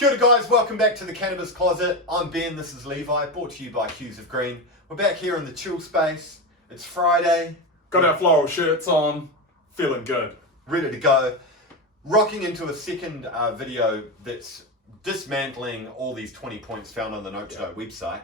Kia ora guys, welcome back to the Cannabis Closet. I'm Ben, this is Levi, brought to you by Hues of Green. We're back here in the chill space. It's Friday. Got our floral shirts on, feeling good. Ready to go. Rocking into a second video that's dismantling all these 20 points found on the Note to Dope website.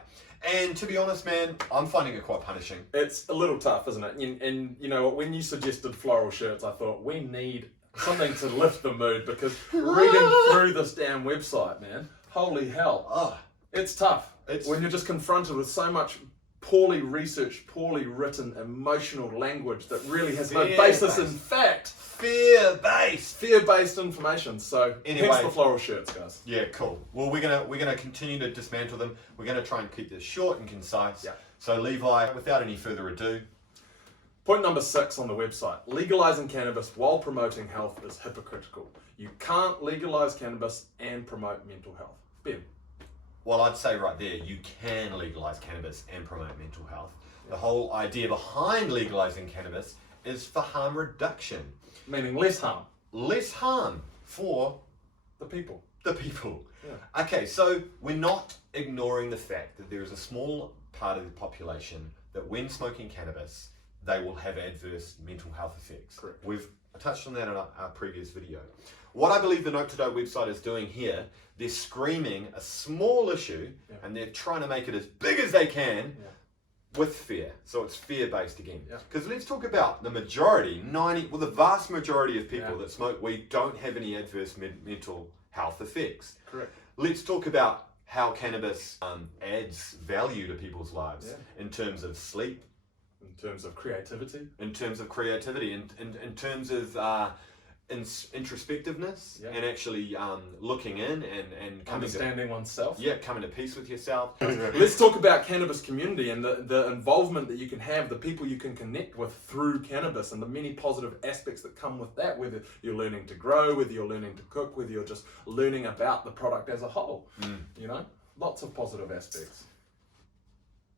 And to be honest, man, I'm finding it quite punishing. It's a little tough, isn't it? And you know, when you suggested floral shirts, I thought we need something to lift the mood, because reading through this damn website, man, holy hell, it's tough. When you're just confronted with so much poorly researched, poorly written, emotional language that really has no basis in fact. Fear-based information. So anyway, hence the floral shirts, guys. Yeah, cool. Well, we're gonna continue to dismantle them. We're gonna try and keep this short and concise. Yeah. So Levi, without any further ado. Point number 6 on the website. Legalizing cannabis while promoting health is hypocritical. You can't legalize cannabis and promote mental health. Ben. Well, I'd say right there, you can legalize cannabis and promote mental health. The whole idea behind legalizing cannabis is for harm reduction. Meaning less harm. Less harm for the people. The people. Yeah. Okay, so we're not ignoring the fact that there is a small part of the population that when smoking cannabis, they will have adverse mental health effects. Correct. We've touched on that in our previous video. What I believe the Note to Dope website is doing here, they're screaming a small issue and they're trying to make it as big as they can with fear. So it's fear-based again. Because let's talk about the majority, the vast majority of people that smoke weed don't have any adverse mental health effects. Correct. Let's talk about how cannabis adds value to people's lives in terms of sleep, in terms of creativity, in terms of introspectiveness, and actually looking in and understanding oneself. Yeah, coming to peace with yourself. Let's talk about cannabis community and the involvement that you can have, the people you can connect with through cannabis, and the many positive aspects that come with that, whether you're learning to grow, whether you're learning to cook, whether you're just learning about the product as a whole. You know, lots of positive aspects.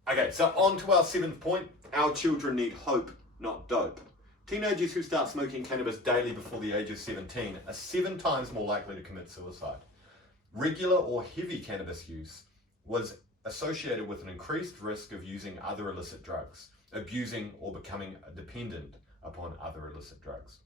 Okay, so on to our 7th point. Our children need hope, not dope. Teenagers who start smoking cannabis daily before the age of 17 are 7 times more likely to commit suicide. Regular or heavy cannabis use was associated with an increased risk of using other illicit drugs, abusing or becoming dependent upon other illicit drugs.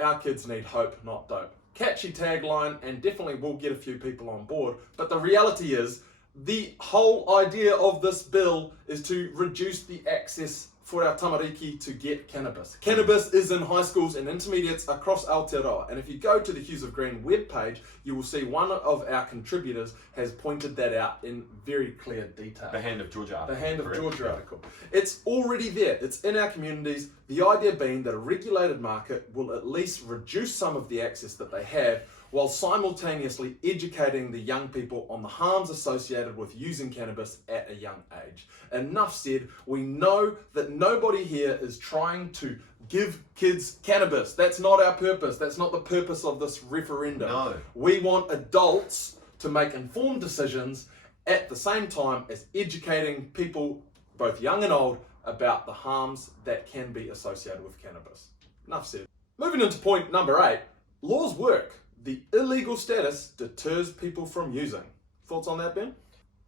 Our kids need hope, not dope. Catchy tagline, and definitely will get a few people on board, but the reality is, the whole idea of this bill is to reduce the access for our tamariki to get cannabis. Cannabis is in high schools and intermediates across Aotearoa, and if you go to the Hues of Green webpage, you will see one of our contributors has pointed that out in very clear detail. The Hand of Georgia article. The Hand of Georgia article. It's already there. It's in our communities. The idea being that a regulated market will at least reduce some of the access that they have, while simultaneously educating the young people on the harms associated with using cannabis at a young age. Enough said. We know that nobody here is trying to give kids cannabis. That's not our purpose. That's not the purpose of this referendum. No. We want adults to make informed decisions at the same time as educating people, both young and old, about the harms that can be associated with cannabis. Enough said. Moving into point number 8, laws work. The illegal status deters people from using. Thoughts on that, Ben?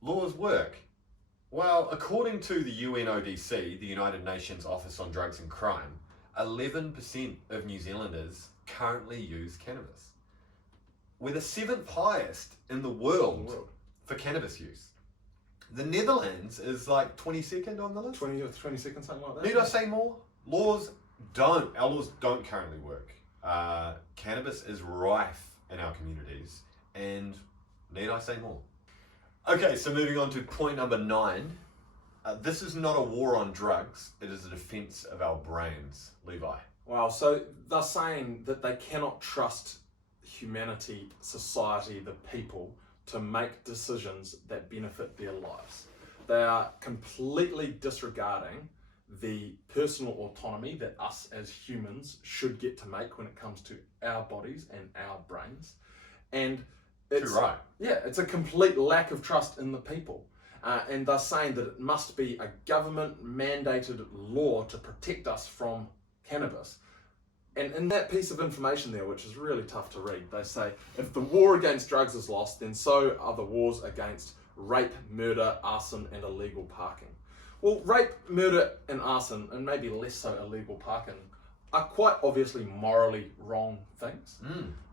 Laws work. Well, according to the UNODC, the United Nations Office on Drugs and Crime, 11% of New Zealanders currently use cannabis. We're the 7th highest in the world for cannabis use. The Netherlands is like 22nd on the list. 22nd, something like that. Need I say more? Our laws don't currently work. Cannabis is rife in our communities, and need I say more? Okay, so moving on to point number 9. This is not a war on drugs, it is a defense of our brains. Levi. Wow, so they're saying that they cannot trust humanity, society, the people, to make decisions that benefit their lives. They are completely disregarding the personal autonomy that us as humans should get to make when it comes to our bodies and our brains. And it's, it's a complete lack of trust in the people. And they're saying that it must be a government mandated law to protect us from cannabis. And in that piece of information there, which is really tough to read, they say, if the war against drugs is lost, then so are the wars against rape, murder, arson, and illegal parking. Well, rape, murder, and arson, and maybe less so illegal parking, are quite obviously morally wrong things.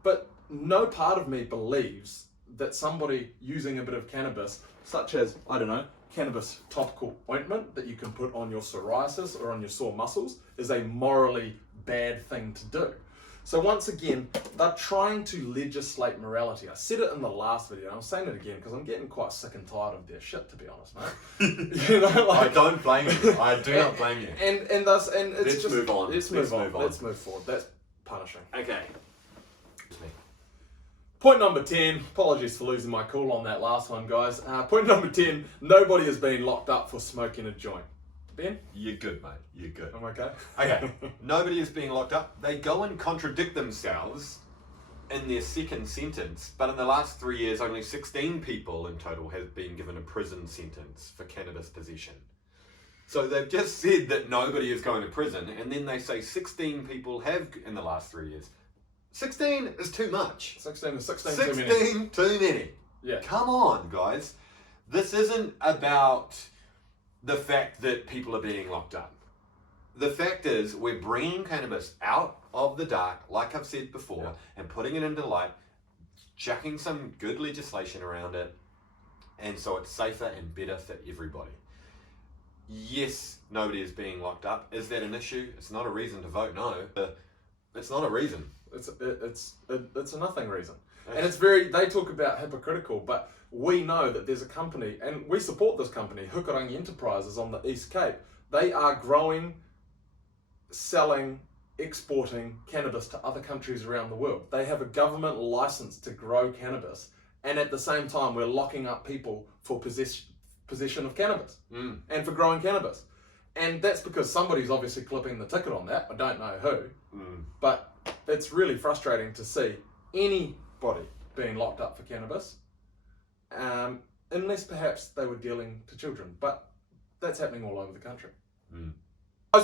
But no part of me believes that somebody using a bit of cannabis, such as, I don't know, cannabis topical ointment that you can put on your psoriasis or on your sore muscles, is a morally bad thing to do. So once again, they're trying to legislate morality. I said it in the last video, and I'm saying it again because I'm getting quite sick and tired of their shit, to be honest, mate. You know, like, I don't blame you. I do not blame you. And it's Let's just move on. Let's move on. Let's move forward. That's punishing. Okay. Point number 10, apologies for losing my cool on that last one, guys. Point number 10, nobody has been locked up for smoking a joint. Ben? You're good, mate. You're good. I'm okay? Okay. Nobody is being locked up. They go and contradict themselves in their second sentence, but in the last 3 years, only 16 people in total have been given a prison sentence for cannabis possession. So they've just said that nobody is going to prison, and then they say 16 people have in the last 3 years. 16 is too much. 16 is 16 16 too many. too many. Yeah. Come on, guys. This isn't about the fact that people are being locked up. The fact is, we're bringing cannabis out of the dark, like I've said before, and putting it into light, chucking some good legislation around it, and so it's safer and better for everybody. Yes, nobody is being locked up. Is that an issue? It's not a reason to vote no. It's not a reason. It's a nothing reason. And it's very, they talk about hypocritical, but we know that there's a company, and we support this company, Hukarangi Enterprises on the East Cape. They are growing, selling, exporting cannabis to other countries around the world. They have a government license to grow cannabis, and at the same time we're locking up people for possession of cannabis and for growing cannabis. And that's because somebody's obviously clipping the ticket on that. I don't know who, but it's really frustrating to see anybody being locked up for cannabis, unless perhaps they were dealing to children. But that's happening all over the country.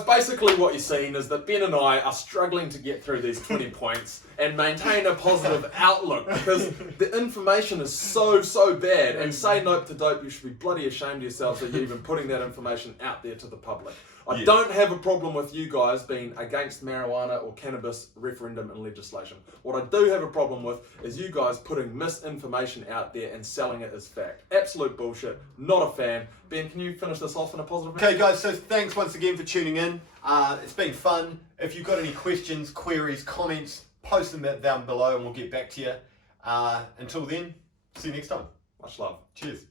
Basically what you're seeing is that Ben and I are struggling to get through these 20 points and maintain a positive outlook because the information is so bad, and say nope to dope, you should be bloody ashamed of yourself that you're even putting that information out there to the public. I don't have a problem with you guys being against marijuana or cannabis referendum and legislation. What I do have a problem with is you guys putting misinformation out there and selling it as fact. Absolute bullshit. Not a fan. Ben, can you finish this off in a positive note? Okay, guys, so thanks once again for tuning in. It's been fun. If you've got any questions, queries, comments, post them down below and we'll get back to you. Until then, see you next time. Much love. Cheers.